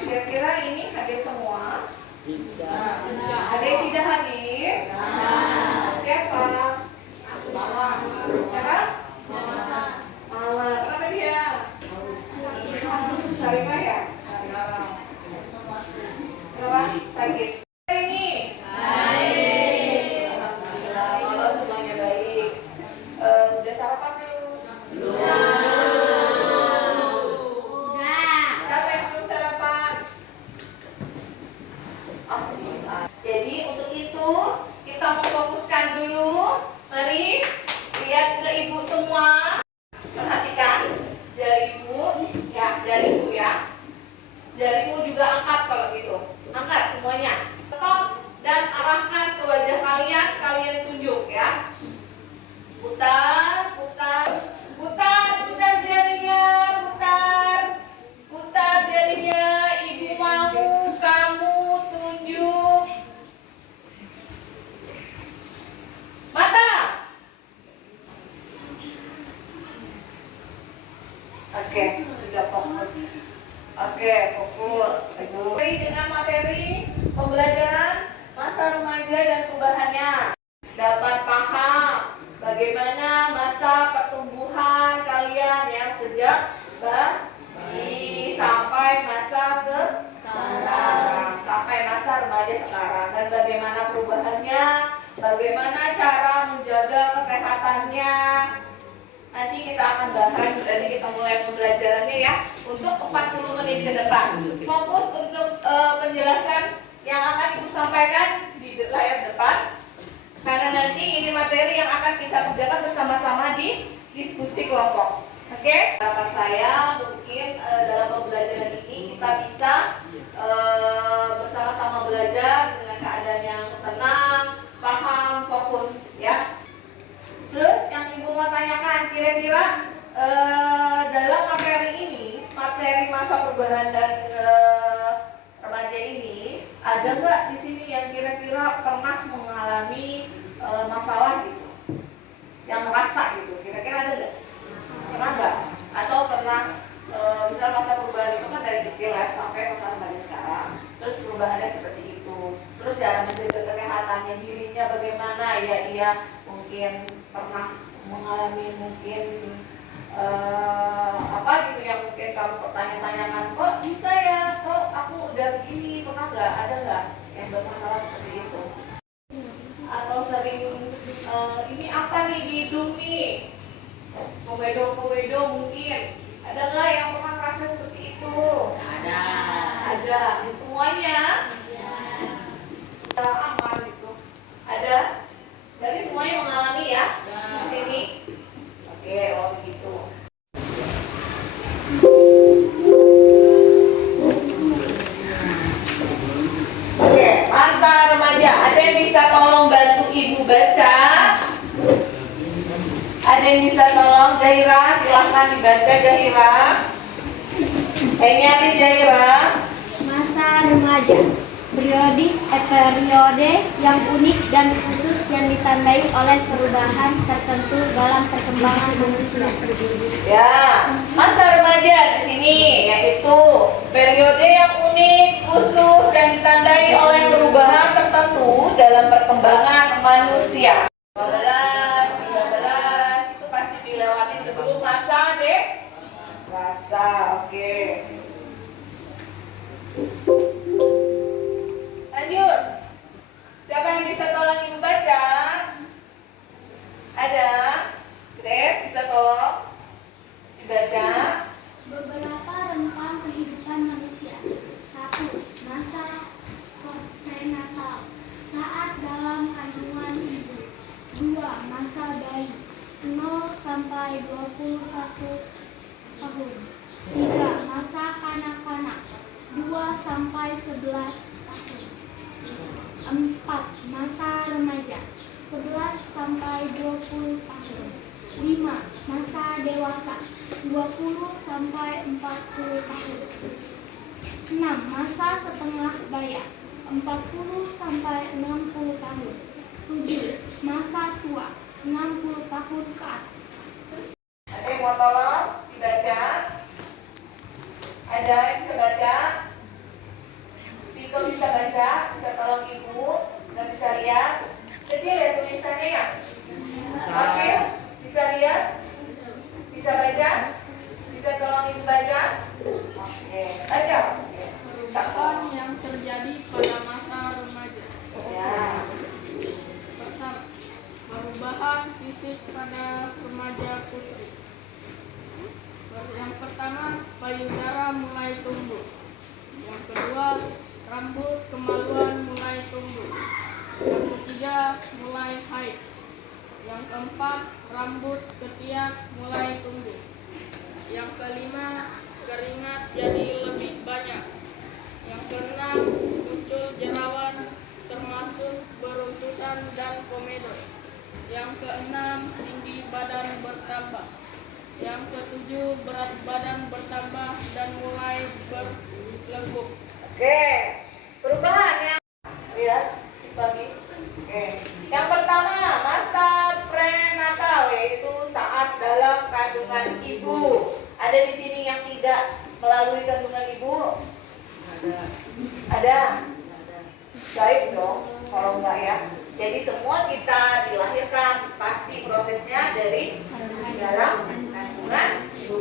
Kira-kira ini hadir semua? Ada yang tidak hadir? Siapa? Siapa? Mama. Kenapa dia? Sarima ya? Kenapa? Sakit. Ini? Baik. Alhamdulillah. Kalau semuanya baik. Udah sarapan belum? Siapa yang belum sarapan? Jadi untuk itu kita memfokuskan dulu. Mari lihat ke ibu semua. Perhatikan jari ibu, ya jari ibu ya. Jarimu juga angkat kalau gitu. Angkat semuanya. Stop dan arahkan ke wajah kalian. Kalian tunjuk ya. Putar, putar, putar, putar jarinya, putar, putar jarinya. Ibu mau kamu tunjuk. Mata. Oke, sudah fokus. Oke, fokus. Dengan materi pembelajaran masa remaja dan perubahannya. Dapat paham bagaimana masa pertumbuhan kalian yang sejak bayi sampai masa sekarang, sampai masa remaja sekarang, dan bagaimana perubahannya, bagaimana cara menjaga kesehatannya. Nanti kita akan bahas, jadi kita mulai pembelajarannya ya untuk 40 menit ke depan. Fokus untuk penjelasan yang akan Ibu sampaikan di layar depan, karena nanti ini materi yang akan kita kerjakan bersama-sama di diskusi kelompok. Oke? Harapan saya mungkin dalam pembelajaran ini kita bisa bersama-sama belajar dengan keadaan yang tenang, paham, fokus ya. Terus yang Ibu mau tanyakan, kira-kira dalam materi ini, materi masa perubahan dan remaja ini, ada nggak di sini yang kira-kira pernah mengalami masalah gitu, yang merasa gitu, kira-kira ada nggak? Pernah nggak? Atau pernah misal masa perubahan itu kan dari kecil ya sampai masa remaja sekarang, terus perubahannya seperti itu, terus cara menjaga kesehatannya dirinya bagaimana ya, dia mungkin pernah mengalami mungkin apa gitu yang mungkin kamu pertanyaan-tanyakan, kok bisa ya, kok aku udah begini, pernah nggak, ada nggak yang bermasalah seperti itu? Atau sering ini apa nih di hidung nih, komedo mungkin, ada nggak yang pernah merasa seperti itu? Ada semuanya aman gitu, ada. Jadi semuanya mengalami ya di sini. Oke, oh begitu. Oke, masa remaja. Ada yang bisa tolong bantu Ibu baca? Ada yang bisa tolong Jaira? Silahkan dibaca Jaira. Nyari Jaira. Masa remaja. Periode yang unik dan khusus yang ditandai oleh perubahan tertentu dalam perkembangan manusia. Ya, masa remaja di sini yaitu periode yang unik, khusus dan ditandai oleh perubahan tertentu dalam perkembangan manusia. 12, 13 itu pasti dilewati sebelum masa dewasa. Oke. Lanjut. Siapa yang bisa tolong Ibu baca? Ada? Grace, bisa tolong dibaca? Beberapa rentang kehidupan manusia. 1. Masa prenatal, saat dalam kandungan ibu. 2. Masa bayi, 0 sampai 21 tahun. 3. Masa kanak-kanak, 2 sampai 11 tahun. 4. Masa remaja, 11 sampai 20 tahun. 5. Masa dewasa, 20 sampai 40 tahun. 6. Masa setengah baya, 40 sampai 60 tahun. 7. Masa tua, 60 tahun ke atas. Ada yang mau tolong dibaca? Iko bisa baca, bisa tolong ibu, nggak bisa lihat. Kecil ya tulisannya ya. Oke, bisa lihat, bisa baca, bisa tolong ibu baca. Oke, baca. Perubahan yang terjadi pada masa remaja. Ya. Pertama, perubahan fisik pada remaja putri. Yang pertama, payudara mulai tumbuh. Yang kedua, rambut kemaluan mulai tumbuh. Yang ketiga, mulai haid. Yang keempat, rambut ketiak mulai tumbuh. Yang kelima, keringat jadi lebih banyak. Yang keenam, muncul jerawat termasuk beruntusan dan komedo. Yang keenam, tinggi badan bertambah. Yang ketujuh, berat badan bertambah dan mulai berleguk. Oke, perubahannya lihat bagi. Oke, yang pertama masa prenatal yaitu saat dalam kandungan ibu. Ada di sini yang tidak melalui kandungan ibu? Ada. Baik dong, kalau enggak ya. Jadi semua kita dilahirkan pasti prosesnya dari dalam kandungan ibu.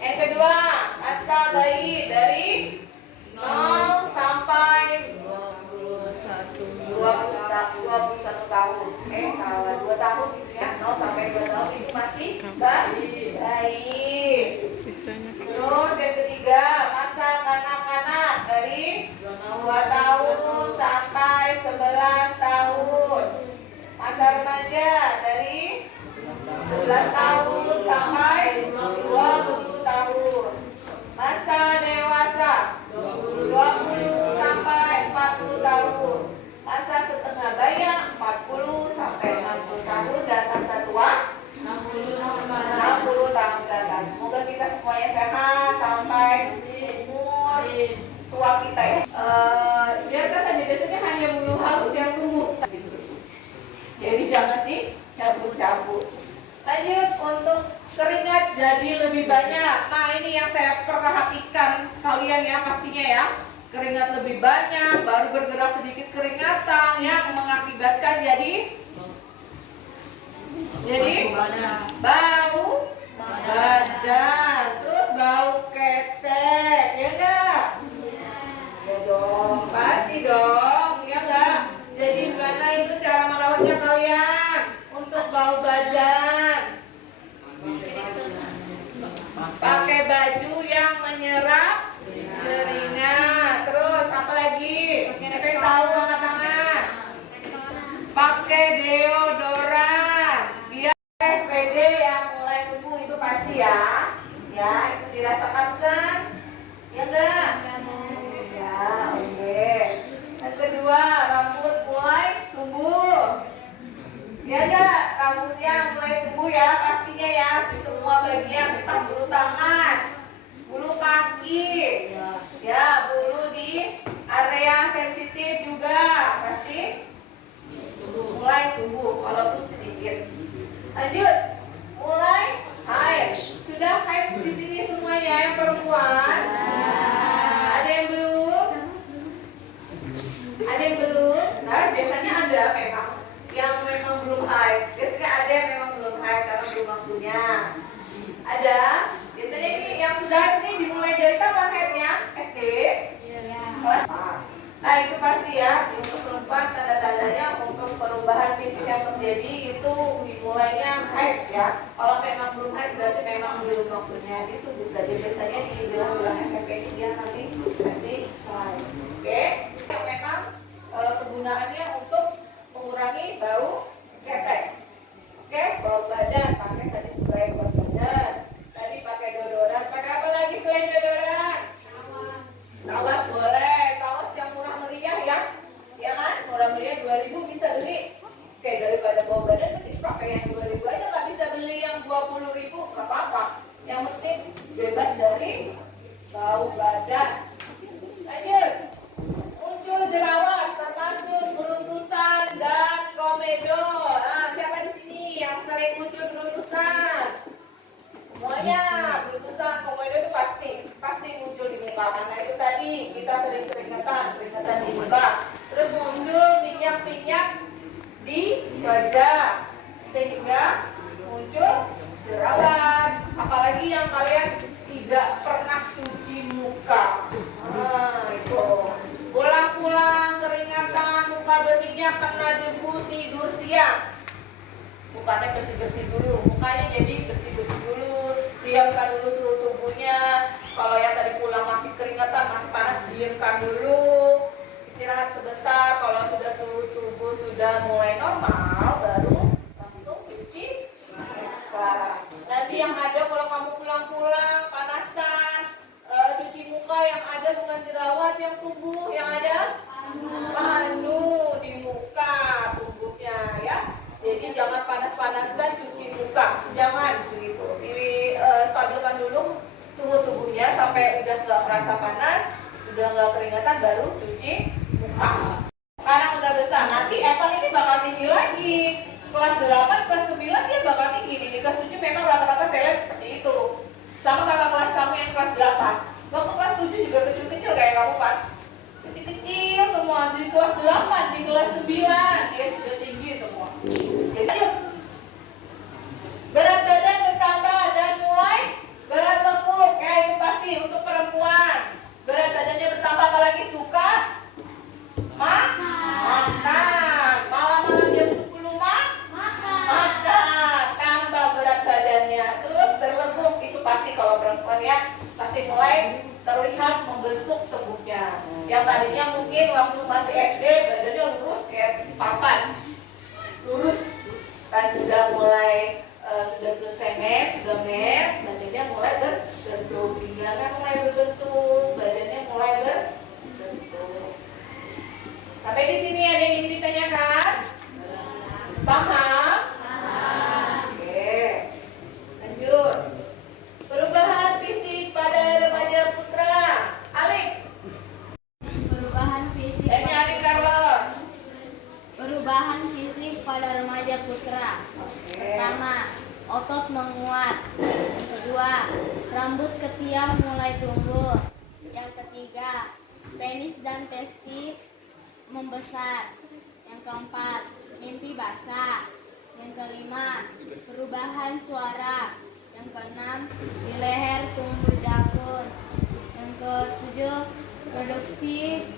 Yang kedua, masa bayi dari 0 sampai 21 tahun. Salah 2 tahun gitu ya. 0 sampai 2 tahun itu masih bayi. Terus yang ketiga, masa kanak-kanak dari 2 tahun sampai 11 tahun. Masa remaja dari 11 tahun sampai 20 tahun. Masa dewasa 20 sampai 40 tahun. Masa setengah baya 40 sampai 60 tahun dan masa tua 60 tahun ke atas. Semoga kita semuanya sehat sampai umur tua kita ya. Biarkan saja, biasanya hanya bulu halus yang tumbuh. Jadi jangan dicabut-cabut. Lanjut untuk keringat jadi lebih banyak. Nah ini yang saya perhatikan kalian ya pastinya ya. Keringat lebih banyak, baru bergerak sedikit keringatan yang mengakibatkan jadi bau badan, terus bau ketek, ya enggak? Ya dong, pasti dong, ya enggak? Jadi gimana itu cara merawatnya kalian untuk bau badan? Pakai baju yang menyerap keringat. Terus apa lagi? Pakai tahu angkat tangan. Pakai deodoran. Biar PD yang mulai tumbuh itu pasti ya. Ya, itu dirasakan kan? Ya enggak? Ya, oke. Yang kedua, rambut mulai tumbuh. Ya enggak? Rambutnya mulai tumbuh ya pastinya ya di semua bagian, entah bulu tangan, bulu kaki, ya bulu di area sensitif juga pasti mulai tumbuh walaupun sedikit. Lanjut, mulai haid. Sudah haid di sini semuanya yang perempuan? Ada yang belum? Ada yang belum? Nah biasanya ada memang yang memang belum haid. Biasanya ada yang memang belum haid karena belum waktunya. Ada. Biasanya ini yang sudah ini dimulai dari kapan haidnya? SD? Kelas 4. Nah itu pasti ya untuk perempuan tanda-tandanya untuk perubahan fisik yang terjadi itu dimulainya haid ya. Kalau memang belum haid berarti memang belum waktunya. Itu bisa biasanya di bilang SMP ini dia nanti SD haid. Oke? Memang kegunaannya untuk mengurangi bau ketek. Oke, bau badan pakai tadi spray buat badan. Tadi pakai deodoran. Pakai apa lagi selain deodoran? Tawas boleh. Tawas yang murah meriah ya. Ya kan? Murah meriah 2.000 bisa beli. Oke, daripada bau badan mending pakai yang 2.000 aja, nggak bisa beli yang 20.000 nggak apa-apa. Yang penting bebas dari bau badan. Lanjut. Muncul jerawat termasuk bulu mukanya bersih-bersih dulu. Mukanya jadi bersih-bersih dulu. Diamkan dulu suhu tubuhnya. Kalau yang tadi pulang masih keringatan, masih panas, diamkan dulu. Istirahat sebentar. Kalau sudah suhu tubuh sudah mulai normal, baru langsung cuci muka. Nanti yang ada kalau kamu pulang-pulang panaskan, cuci muka yang ada bukan jerawat yang tubuh, yang ada panu di muka tubuhnya ya. Jadi jangan panas-panaskan cuci muka, jangan begitu. Stabilkan dulu suhu tubuhnya sampai udah nggak merasa panas, udah nggak keringatan, baru cuci muka. Sekarang udah besar, nanti Evan ini bakal tinggi lagi. Kelas 8, kelas 9 dia bakal tinggi. Di kelas 7 memang rata-rata seleb seperti itu. Sama kakak kelas kamu yang kelas 8. Waktu kelas 7 juga kecil-kecil kayak kamu Pak. Kecil-kecil semua. Di kelas 8, di kelas 9 dia sudah tinggi semua. Jadi ayo. Berat badan bertambah dan mulai berat lekuk. Ya itu pasti untuk perempuan. Berat badannya bertambah apalagi suka makan. Malam-malam jam 10 makan. Tambah berat badannya. Terus berlekuk itu pasti kalau perempuan ya pasti mulai terlihat membentuk tubuhnya. Yang tadinya mungkin waktu masih SD badannya lurus kayak papan. Lurus. Kan sudah mulai sudah selesai sudah badannya mulai berbentuk, pinggangan mulai berbentuk, badannya mulai berbentuk. Sampai di sini ada yang ingin ditanyakan? Paham? Oke. Lanjut. Perubahan fisik pada remaja putra. Alif. Perubahan fisik. Dan Alif Carlos. Perubahan fisik pada remaja putra. Pertama, otot menguat. Yang kedua, rambut ketiak mulai tumbuh. Yang ketiga, penis dan testis membesar. Yang keempat, mimpi basah. Yang kelima, perubahan suara. Yang keenam, di leher tumbuh jakun. Yang ketujuh, produksi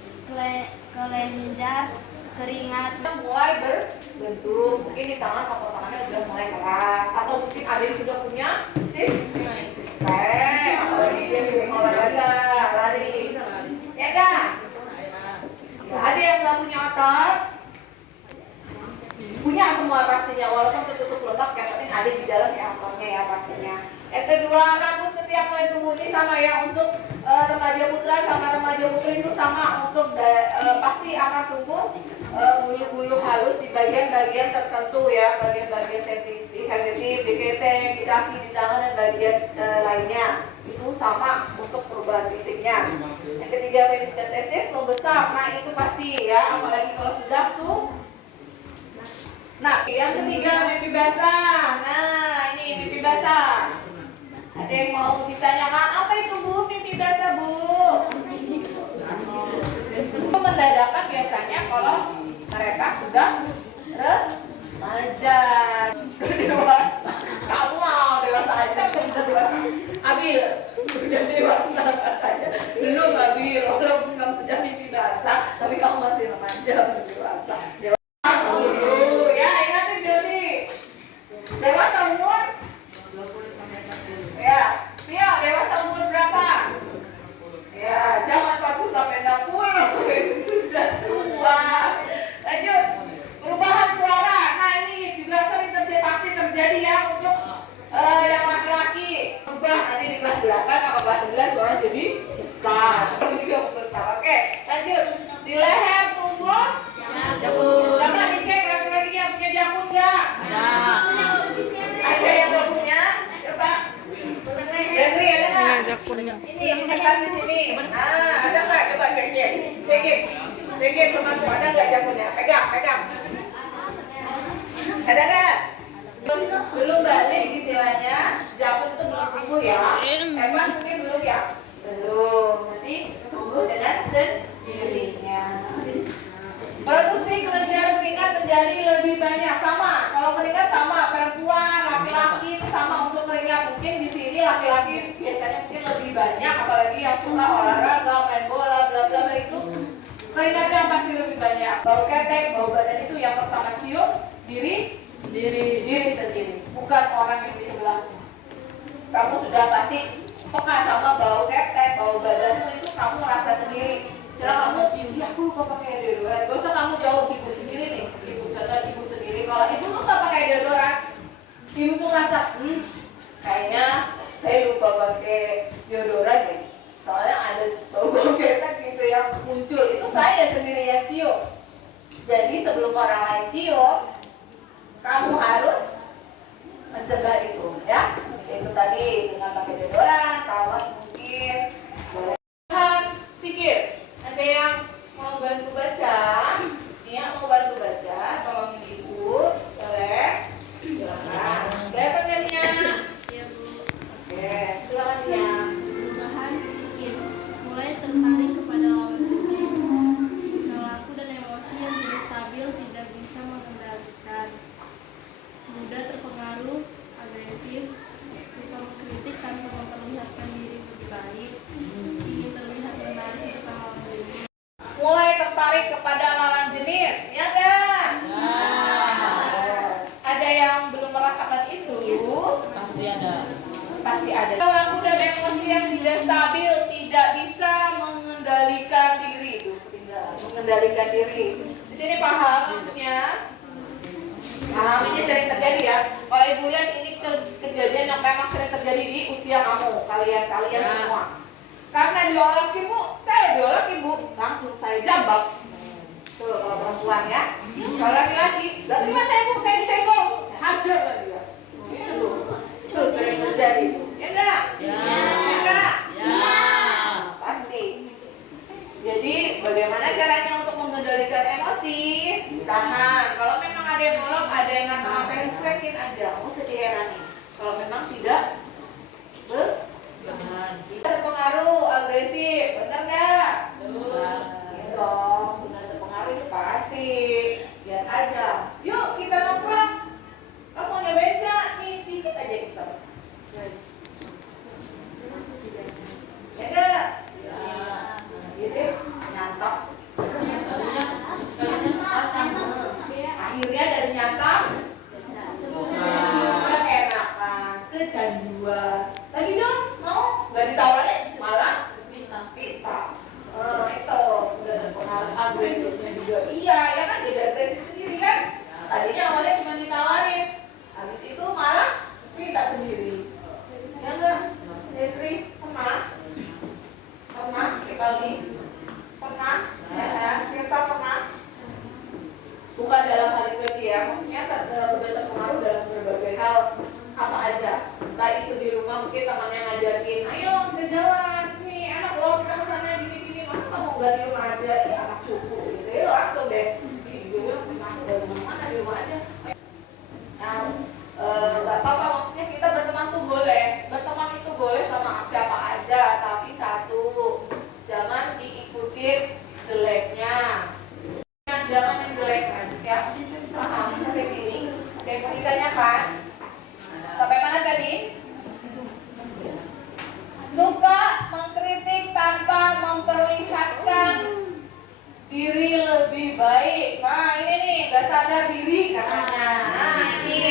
kelenjar keringat. Mulai berbentuk, mungkin di tangan atau tangannya sudah mulai keras, atau mungkin ada yang sudah punya apalagi dia sering olahraga, lari, ya kan? Ya, ada yang nggak punya otot, punya semua pastinya, walaupun tertutup lengkap, yang penting ada di dalam ya ototnya ya pastinya. Yang kedua, rambut ketiak mulai tumbuh ini sama ya untuk remaja putra sama remaja putri itu sama untuk pasti akan tumbuh bulu-bulu halus di bagian-bagian tertentu ya, bagian-bagian sensitif, di keteng, di kaki, di tangan dan bagian lainnya itu sama untuk perubahan fisiknya. Yang ketiga, penis dan testis membesar, nah itu pasti ya, apalagi kalau sudah Nah, yang ketiga mimpi basah. Nah, ini mimpi basah. Ada yang mau ditanyakan apa itu Bu? Mimpi basah Bu? Itu mendadakan biasanya kalau mereka sudah remaja. Dewasa. Kamu mau dewasa aja sudah dewasa. Abil, sudah dewasa katanya. Belum Abil, walaupun kamu sudah mimpi basah, tapi kamu masih remaja, belum dewasa. Dewasa umur? 20 sampai 40. Ya. Pio, dewasa umur berapa? Ya, jangan 40 sampai 60. Sudah tua. Lanjut. Perubahan suara. Nah, ini juga sering terjadi, pasti terjadi ya untuk yang laki-laki. Berubah nanti di kelas 8 atau kelas 11 suara jadi besar. Oke, lanjut. Di leher tumbuh jakun. Coba dicek laki-lakinya punya jakun enggak? Ada yang gak punya? Coba. Henry ada nggak? Ini tekan di sini. Ada nggak? Coba cek. Cek termasuk ada nggak jakunnya? Pegang. Ada nggak? Belum balik istilahnya. Jakun itu belum tumbuh ya. Emang mungkin belum ya? Belum. Nanti tumbuh dengan sendirinya. Produksi kelenjar keringat menjadi lebih banyak, sama. Kalau keringat sama, perempuan, laki-laki itu sama untuk keringat. Mungkin di sini laki-laki biasanya mungkin lebih banyak, apalagi yang suka olahraga, main bola, bla bla itu keringatnya pasti lebih banyak. Bau ketek, bau badan itu yang pertama cium diri Diri sendiri, bukan orang yang di sebelahmu. Kamu sudah pasti peka sama bau ketek, bau badanmu itu kamu rasa sendiri. Misalnya kamu, ya aku lupa pakai deodoran, gak usah kamu jauh ibu sendiri nih, ibu sendiri. Kalau ibu tuh nggak pakai deodoran, ibu tuh rasa, kayaknya saya lupa pakai deodoran ya. Soalnya ada bau-bau ketek gitu yang muncul, itu saya sendiri yang cium. Jadi sebelum orang lain cium, kamu harus mencegah itu, ya. Itu tadi dengan pakai deodoran, kawan mungkin boleh sedikit. Ada yang mau bantu baca? Ya, mau bantu baca, tolongin ibu, boleh? Silakan. Kelihatan nggak Nia? Ya Bu. Oke, silakan Nia. Perubahan psikis, mulai tertarik kepada lawan jenis, perilaku dan emosi yang tidak stabil, tidak bisa mengendalikan, mudah terpengaruh, agresif, suka mengkritik tanpa memperlihatkan diri lebih baik, ingin terlihat menarik di depan lawan jenis. Mulai tertarik kepada lawan jenis, ya kan? Ada yang belum merasakan itu? Pasti ada. Perilaku dan emosi yang tidak stabil, tidak bisa mengendalikan diri. Mengendalikan diri. Di sini paham maksudnya? Ini sering terjadi ya. Kalau ibu lihat ini kejadian yang memang sering terjadi di usia kamu, kalian semua. Karena diolok ibu, saya diolok ibu, langsung saya jambak. Tuh kalau perempuan ya. Kalau laki-laki, gak terima saya bu, saya disenggol, saya hajar lah dia. Itu tuh sering terjadi tuh. Ya enggak? Ya enggak? Ya. Pasti. Jadi bagaimana caranya untuk mengendalikan emosi? Tahan. Kalau memang ada yang nolok, ada yang ngata-ngatain, cuekin aja. Kamu sedih herani. Kalau memang tidak terpengaruh, agresif, benar nggak? Benar. Ya dong, benar terpengaruh itu pasti. Lihat aja. Yuk kita nongkrong. Kamu nyobain nggak? Nih sedikit aja iseng. Ya nggak? Ya. Jadi nyantap. Akhirnya dari nyantap keenakan, kecanduan. Tadi dong mau nggak ditawarin malah minta. Itu udah terpengaruh agresifnya juga. Iya ya kan, dia agresif sendiri kan. Tadinya awalnya cuma ditawarin, habis itu malah minta sendiri. Ya enggak? Henry pernah sekali pernah ya, kita pernah. Bukan dalam hal itu dia, maksudnya terpengaruh dalam berbagai hal apa aja. Entah itu di rumah mungkin temannya ngajakin, ayo kita jalan, nih enak loh kita kesana gini-gini, masa kamu nggak di rumah aja, ya anak cucu gitu ya langsung deh. Gue aku dari mana di rumah aja. Nah, nggak apa-apa, maksudnya kita berteman tuh boleh, berteman itu boleh sama siapa aja, tapi satu, jangan diikutin jeleknya. Jangan yang jelek kan, ya. Paham sampai sini? Oke, ketiga kan? Sampai mana tadi? Suka mengkritik tanpa memperlihatkan diri lebih baik. Nah ini nih, gak sadar diri katanya. Nah ini,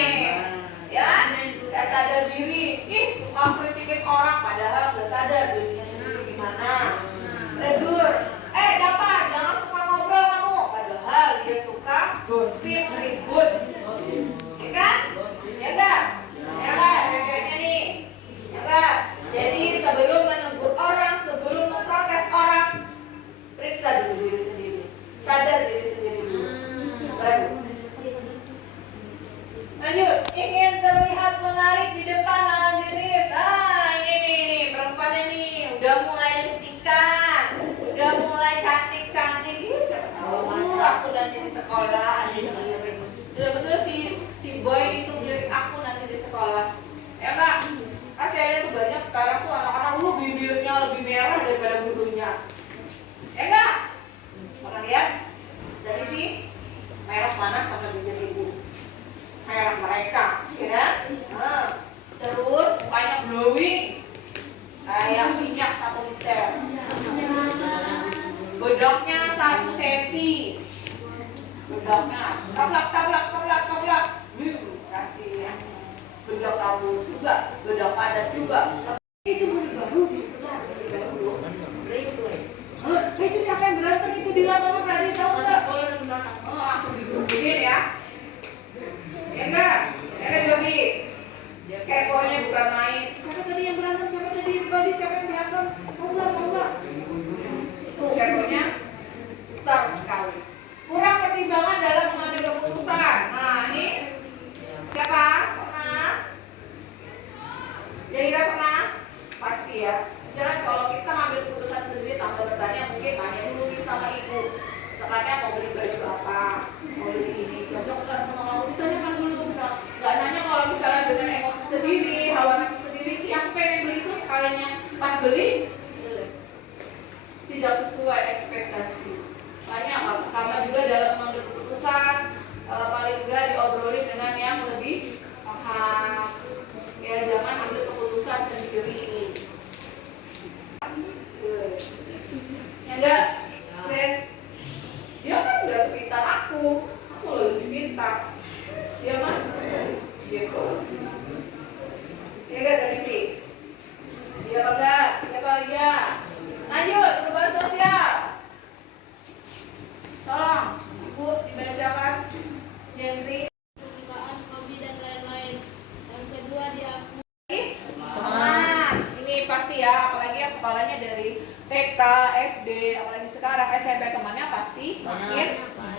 ya, gak sadar diri. Ih, suka kritikin orang padahal gak sadar dirinya sendiri gimana. Tegur, dapat, jangan suka ngobrol kamu. Padahal dia suka gosip ribut. Ya kan? Ya enggak? Ya kan? Kayaknya nih. Ya kan? Jadi sebelum menegur orang, sebelum memprotes orang, periksa dulu diri sendiri. Sadar diri sendiri dulu. Baru. Lanjut, ingin terlihat menarik di depan lawan jenis. Ini perempuannya nih, udah mulai lipstikan, udah mulai cantik-cantik. Siapa tahu aku nanti di sekolah. Betul-betul si boy itu milik aku nanti di sekolah. Ya enggak? Kan saya lihat tuh banyak sekarang tuh anak-anak bibirnya lebih merah daripada gurunya. Ya enggak? Pernah lihat? Dari si merah mana sama bibir ibu? Merah mereka, ya? Terus mukanya glowing, kayak minyak 1 liter. Bedoknya 1 cm. Bedoknya tablak. kasih yang bedak kabut juga, bedak padat juga. Tapi itu baru diselar, baru. Itu siapa yang berantem itu di lapangan tadi tahu nggak? Oh, aku digebukin ya. Ya enggak? Ya kan Jody? Keponya bukan main. Siapa tadi yang berantem? Siapa tadi yang berantem? Mau nggak? Tuh keponya besar sekali. Kurang pertimbangan dalam mengambil keputusan. Nah, ini siapa? Pernah? Jaira pernah? Pasti ya. Jangan kalau kita ngambil keputusan sendiri tanpa bertanya, mungkin tanya dulu nih sama ibu. Misalnya mau beli baju apa, mau beli ini, cocok nggak sama kamu? Ditanyakan dulu. Nggak nanya kalau misalnya dengan emosi sendiri, hawa nafsu sendiri, yang pengen beli itu sekalinya pas beli tidak sesuai ekspektasi. Makanya sama juga dalam mengambil keputusan, paling enggak diobrolin dengan yang lebih paham. Ya jangan ambil keputusan sendiri. Ya enggak, Chris. Dia kan udah pintar aku lebih pintar. Dia mah, gitu. Ya enggak dari sini. Dia apa enggak? Dia apa iya? Lanjut, perubahan sosial. Tolong, Ibu dibacakan genre, kesukaan, hobi, dan lain-lain. Yang kedua diakui. teman. Ini pasti ya, apalagi yang sekolahnya dari TK, SD, apalagi sekarang SMP temannya pasti makin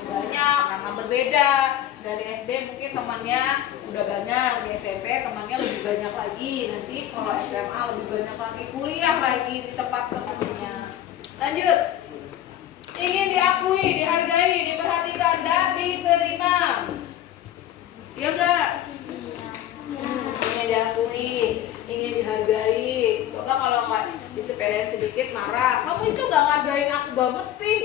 banyak karena berbeda. Dari SD mungkin temannya udah banyak, di SMP temannya lebih banyak lagi. Nanti kalau SMA lebih banyak lagi, kuliah lagi di tempat temannya. Lanjut. Ingin diakui, dihargai, diperhatikan, dan diterima. Iya enggak? Ingin diakui, ingin dihargai. Coba kalau nggak disepelein sedikit marah. Kamu itu nggak ngargain aku banget sih.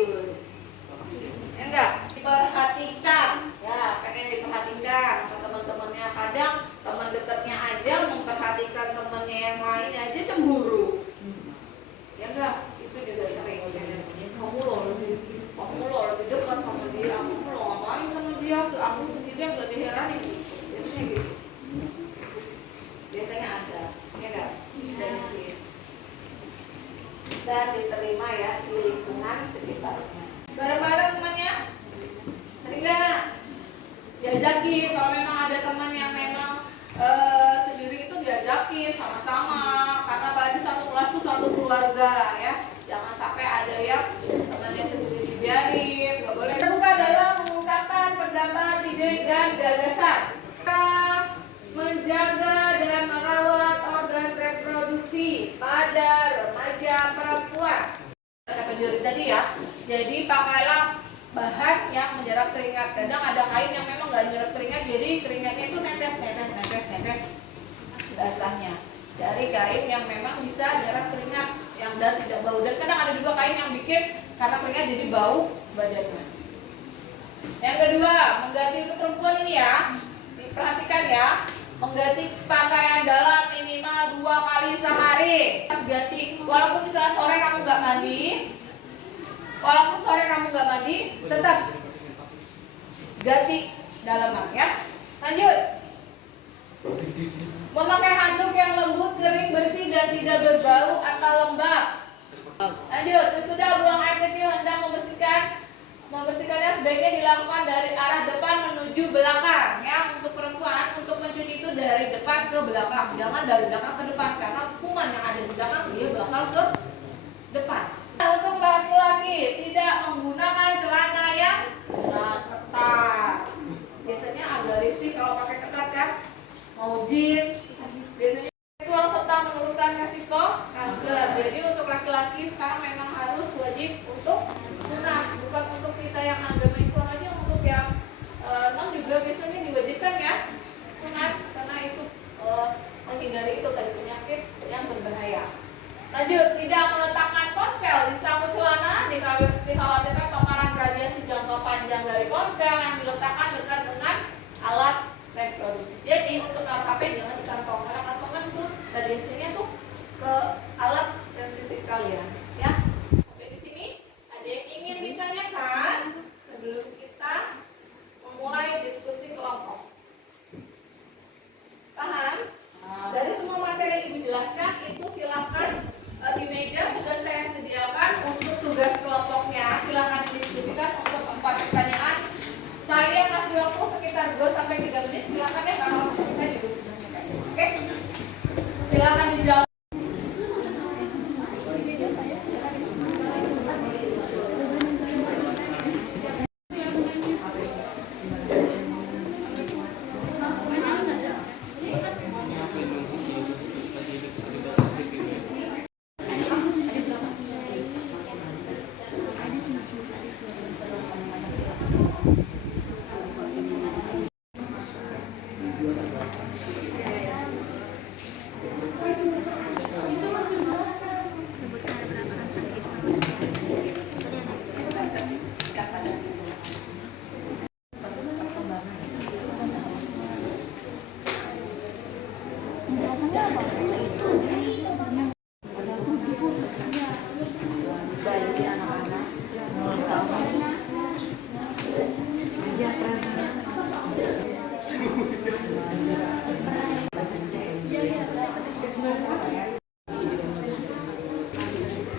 Ya enggak? Diperhatikan. Ya, pengen diperhatikan sama teman-temannya. Kadang teman dekatnya aja memperhatikan temannya yang lain aja cemburu. Ya enggak? Itu juga sering. Kamu lo lebih dekat sama dia, kamu lo ngapain sama dia, aku sendiri yang gak diheranin. Biasanya gitu. Biasanya ada, ya enggak? Dari sini. Dan diterima ya di lingkungan sekitarnya. Bareng-bareng temannya, sering nggak? Diajakin, kalau memang ada teman yang memang sendiri itu diajakin sama-sama, karena apalagi satu kelas itu satu keluarga ya. Jangan sampai ada yang temannya sendiri dibiarin, nggak boleh. Terbuka dalam mengungkapkan pendapat, ide, dan gagasan. Kita menjaga dan merawat organ reproduksi pada remaja perempuan. Kata Juri tadi ya, jadi pakailah bahan yang menyerap keringat. Kadang ada kain yang memang nggak menyerap keringat, jadi keringatnya itu netes basahnya. Cari kain yang memang bisa menyerap keringat yang dan tidak bau. Dan kadang ada juga kain yang bikin karena keringat jadi bau badannya. Yang kedua, mengganti untuk perempuan ini ya, diperhatikan ya, mengganti pakaian dalam minimal 2 kali sehari. Ganti, walaupun misalnya sore kamu nggak mandi, tetap ganti dalaman ya. Lanjut. Memakai handuk yang lembut, kering, bersih, dan tidak berbau atau lembab. Lanjut. Sesudah buang air kecil hendak membersihkannya sebaiknya dilakukan dari arah depan menuju belakang. Ya, untuk perempuan untuk mencuci itu dari depan ke belakang, jangan dari belakang ke depan karena kuman yang ada di belakang dia bakal ke depan. Untuk laki-laki tidak menggunakan celana yang ketat. Biasanya agak risih kalau pakai ketat kan. Mau jeans. Biasanya seksual serta menurunkan resiko kanker. Jadi untuk laki-laki sekarang memang harus wajib untuk sunat, bukan untuk kita yang agama Islam aja, untuk yang non juga biasanya diwajibkan ya sunat karena itu menghindari itu tadi penyakit yang berbahaya. Lanjut, tidak meletakkan ponsel di saku celana dikhawatirkan diskusikan untuk 4 pertanyaan. Saya kasih waktu sekitar 2 sampai 3 menit. Silakan ya, karena waktu kita juga sudah nyampe. Oke? Silakan dijawab.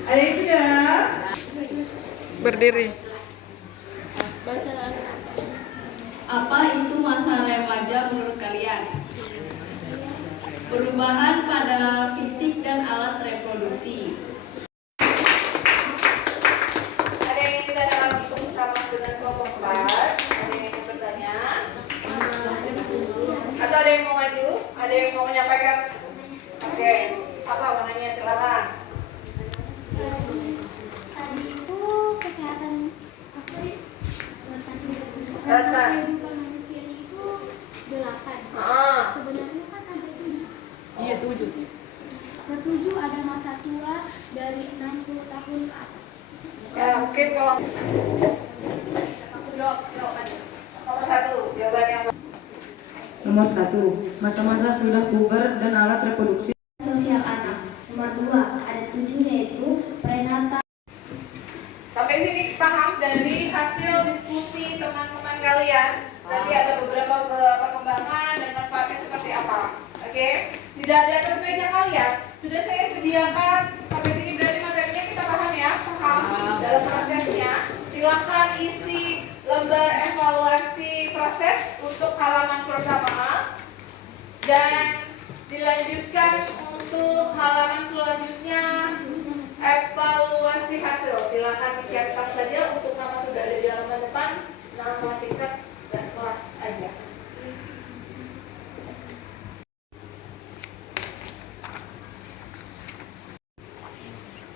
Ada yang sudah? Berdiri. Apa itu masa remaja menurut kalian? Perubahan pada fisik dan alat reproduksi. Ada yang tidak dalam hitung sama dengan kelompok 4? Ada yang mau bertanya? Atau ada yang mau maju? Ada yang mau menyampaikan? Oke, apa warnanya? Silakan. Tadi itu kesehatan Silakan. kehidupan manusia itu 8. Sebenarnya kan ada 7. Iya 7. Ketujuh ada masa tua dari 60 tahun ke atas. Ya, mungkin kalau jawaban. Nomor 1, jawabannya apa? Nomor 1, masa-masa sudah puber dan alat reproduksi. Sosial anak. Nomor 2 ada 7 yaitu prenatal. Sampai sini paham dari hasil diskusi teman-teman kalian. Nanti ada beberapa perkembangan dan manfaatnya seperti apa. Oke? Tidak ada atas meja kalian. Sudah saya sediakan sampai sini, berarti materinya kita paham ya? Paham dalam prosesnya. Silakan isi lembar evaluasi proses untuk halaman pertama dan dilanjutkan untuk halaman selanjutnya evaluasi hasil. Silakan dicatat saja untuk nama sudah ada di halaman depan, nama singkat dan kelas aja.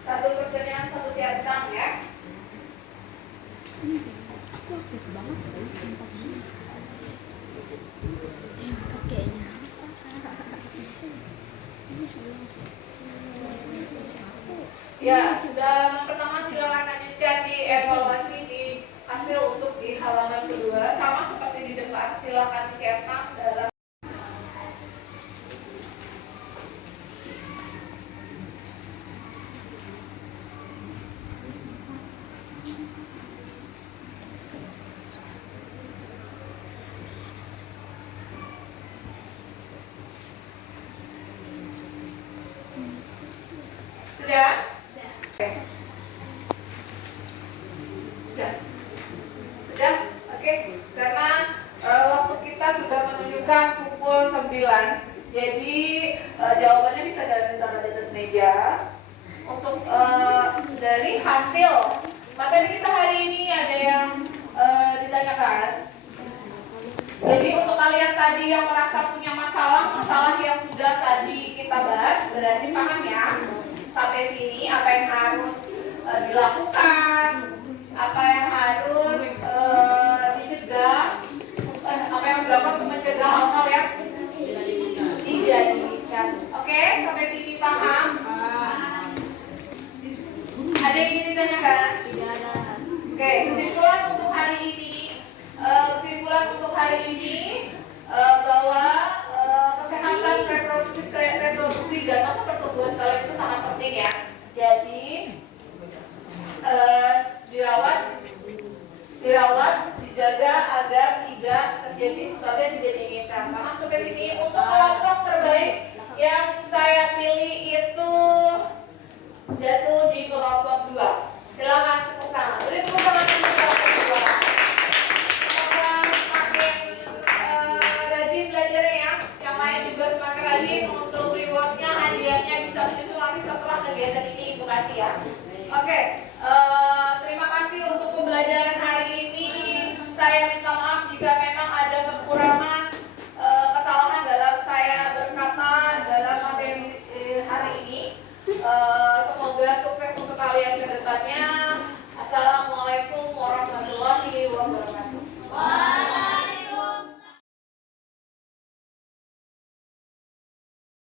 Satu pertanyaan, satu piagam ya. Ya, sudah pertama silakan lanjutkan di evaluasi di hasil untuk di halaman kedua, sama seperti di depan. Silakan dicetak dalam sudah. Sudah? Oke. Karena waktu kita sudah menunjukkan pukul 9. Jadi jawabannya bisa ditaruh di atas meja. Untuk dari hasil materi kita hari ini ada yang ditanyakan. Jadi untuk kalian tadi yang merasa punya masalah yang sudah tadi kita bahas, berarti paham ya? Sampai sini apa yang harus dilakukan, apa yang harus dicegah, apa yang dilakukan untuk mencegah hal-hal yang tidak diinginkan. Oke, sampai sini paham? Ada yang ingin ditanyakan? Tidak ada. Oke, kesimpulan untuk hari ini. Bahwa kesehatan reproduksi dan masa pertumbuhan kalian itu sangat penting ya. Jadi dirawat, dijaga agar tidak terjadi sesuatu yang tidak diinginkan. Paham sampai sini? Untuk kelompok terbaik yang saya pilih itu jatuh di kelompok 2. Silakan tepuk tangan. Beri tepuk tangan untuk kelompok kasih ya. Oke, terima kasih untuk pembelajaran hari ini. Saya minta maaf jika memang ada kekurangan, kesalahan dalam saya berkata dalam materi hari ini. Semoga sukses untuk kalian ke depannya.